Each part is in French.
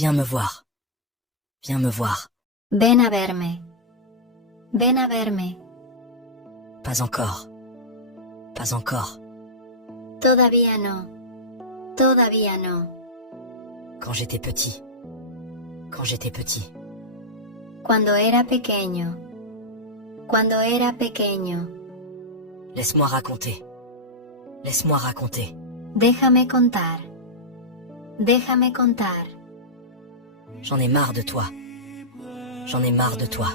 Viens me voir. Viens me voir. Ven a verme. Ven a verme. Pas encore. Pas encore. Todavía no. Todavía no. Quand j'étais petit. Quand j'étais petit. Cuando era pequeño. Cuando era pequeño. Laisse-moi raconter. Laisse-moi raconter. Déjame contar. Déjame contar. J'en ai marre de toi. J'en ai marre de toi.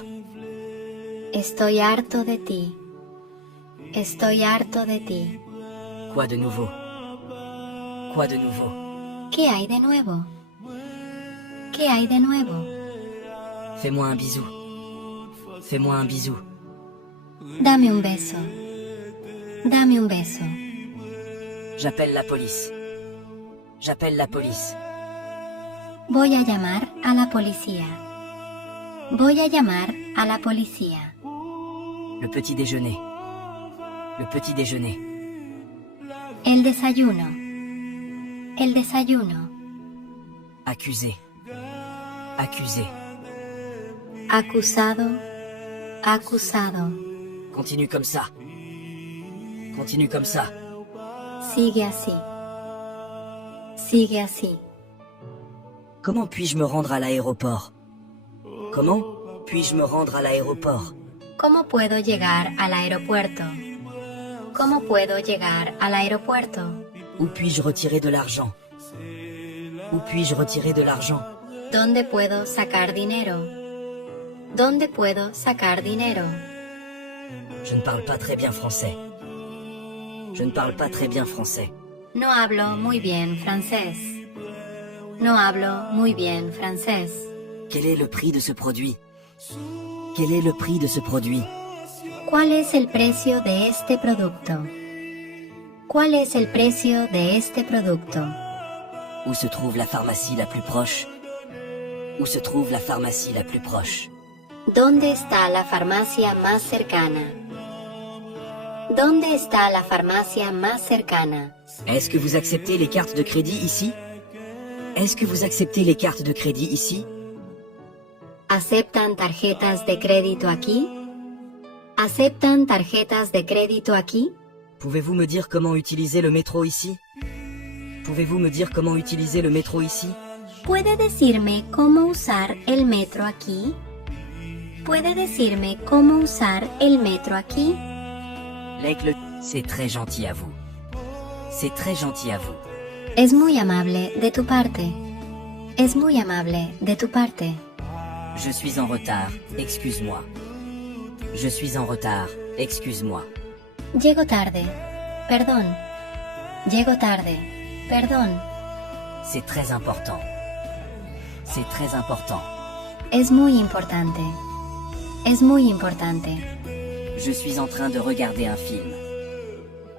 Estoy harto de ti. Estoy harto de ti. Quoi de nouveau? Quoi de nouveau? ¿Qué hay de nuevo? ¿Qué hay de nuevo? Fais-moi un bisou. Fais-moi un bisou. Dame un beso. Dame un beso. J'appelle la police. J'appelle la police. Voy a llamar a la policía. Voy a llamar a la policía. Le petit déjeuner. Le petit déjeuner. El desayuno. El desayuno. Accusé. Accusé. Acusado. Acusado. Continue comme ça. Continue comme ça. Sigue así. Sigue así. Comment puis-je me rendre à l'aéroport? Comment puis-je me rendre à l'aéroport? ¿Cómo puedo llegar al aeropuerto? ¿Cómo puedo llegar al aeropuerto? Où puis-je retirer de l'argent? Où puis-je retirer de l'argent? ¿Dónde puedo sacar dinero? ¿Dónde puedo sacar dinero? Je ne parle pas très bien français. Je ne parle pas très bien français. No hablo muy bien francés. No hablo muy bien francés. Quel est le prix de ce produit? Quel est le prix de ce produit? ¿Cuál es el precio de este producto? ¿Cuál es el precio de este producto? Où se trouve la pharmacie la plus proche? Où se trouve la pharmacie la plus proche? ¿Dónde está la farmacia más cercana? ¿Dónde está la farmacia más cercana? Est-ce que vous acceptez les cartes de crédit ici? Est-ce que vous acceptez les cartes de crédit ici? ¿Aceptan tarjetas de crédito aquí? ¿Aceptan tarjetas de crédito aquí? Pouvez-vous me dire comment utiliser le métro ici? Pouvez-vous me dire comment utiliser le métro ici? ¿Puede decirme cómo usar el metro aquí? ¿Puede decirme cómo usar el metro aquí? C'est très gentil à vous. C'est très gentil à vous. Es muy amable de tu parte. Es muy amable de tu parte. Je suis en retard, excuse-moi. Je suis en retard, excuse-moi. Llego tarde. Perdón. Llego tarde. Perdón. C'est très important. C'est très important. Es muy importante. Es muy importante. Je suis en train de regarder un film.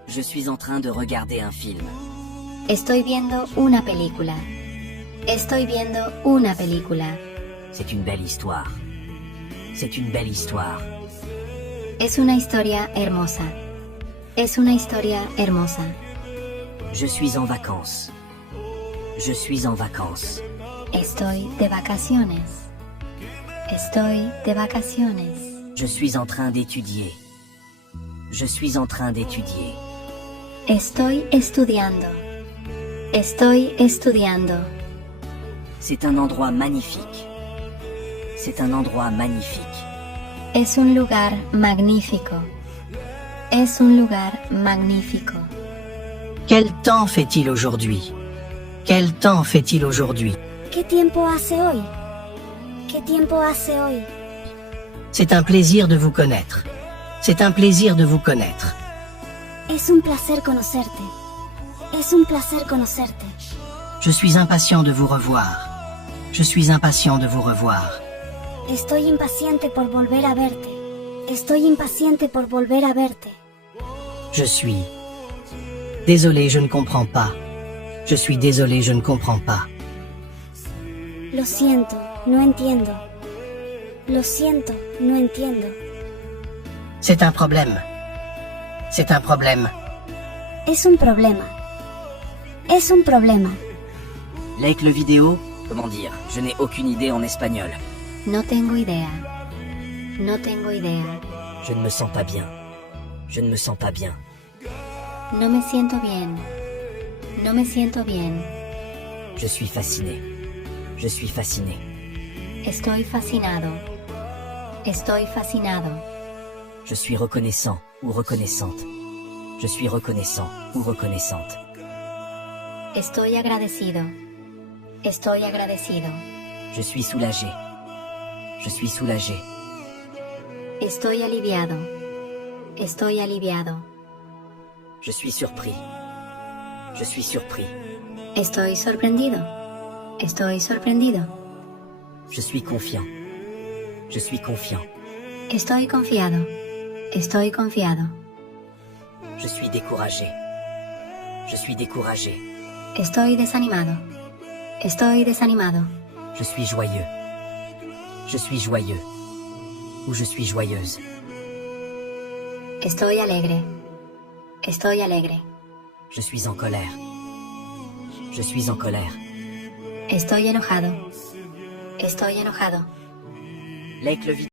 Je suis en train de regarder un film. Estoy viendo una película. Estoy viendo una película. C'est une belle histoire. C'est une belle histoire. Es una historia hermosa. Es una historia hermosa. Je suis en vacances. Je suis en vacances. Estoy de vacaciones. Estoy de vacaciones. Je suis en train d'étudier. Je suis en train d'étudier. Estoy estudiando. Estoy estudiando. C'est un endroit magnifique. C'est un endroit magnifique. Es un lugar magnífico. Es un lugar magnífico. Quel temps fait-il aujourd'hui? Quel temps fait-il aujourd'hui? ¿Qué tiempo hace hoy? ¿Qué tiempo hace hoy? C'est un plaisir de vous connaître. C'est un plaisir de vous connaître. Es un placer conocerte. Es un placer conocerte. Je suis impatient de vous revoir. Je suis impatient de vous revoir. Estoy impaciente por volver a verte. Estoy impaciente por volver a verte. Je suis. Désolé, je ne comprends pas. Je suis désolé, je ne comprends pas. Lo siento, no entiendo. Lo siento, no entiendo. C'est un problème. C'est un problème. Es un problema. Es un problema. Like le vidéo, Comment dire? Je n'ai aucune idée en espagnol. No tengo idea. No tengo idea. Je ne me sens pas bien. Je ne me sens pas bien. No me siento bien. No me siento bien. Je suis fasciné. Je suis fasciné. Estoy fascinado. Estoy fascinado. Je suis reconnaissant ou reconnaissante. Je suis reconnaissant ou reconnaissante. Estoy agradecido. Estoy agradecido. Je suis soulagé. Je suis soulagé. Estoy aliviado. Estoy aliviado. Je suis surpris. Je suis surpris. Estoy sorprendido. Estoy sorprendido. Je suis confiant. Je suis confiant. Estoy confiado. Estoy confiado. Je suis découragé. Je suis découragé. Estoy desanimado. Estoy desanimado. Je suis joyeux. Je suis joyeux. Ou je suis joyeuse. Estoy alegre. Estoy alegre. Je suis en colère. Je suis en colère. Estoy enojado. Estoy enojado. Like le vidéo.